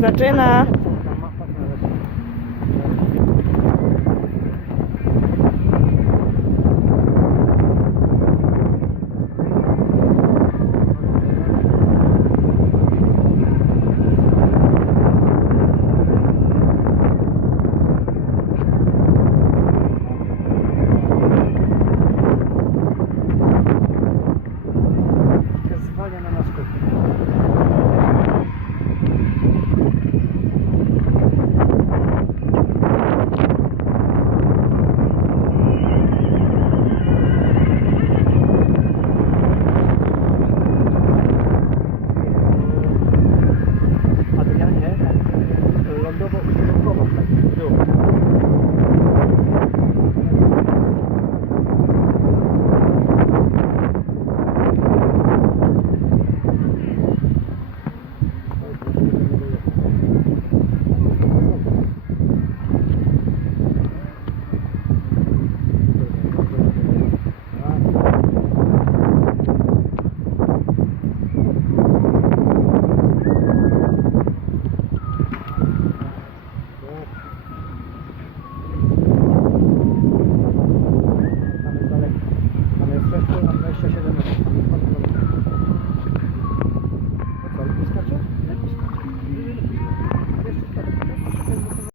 zaczyna.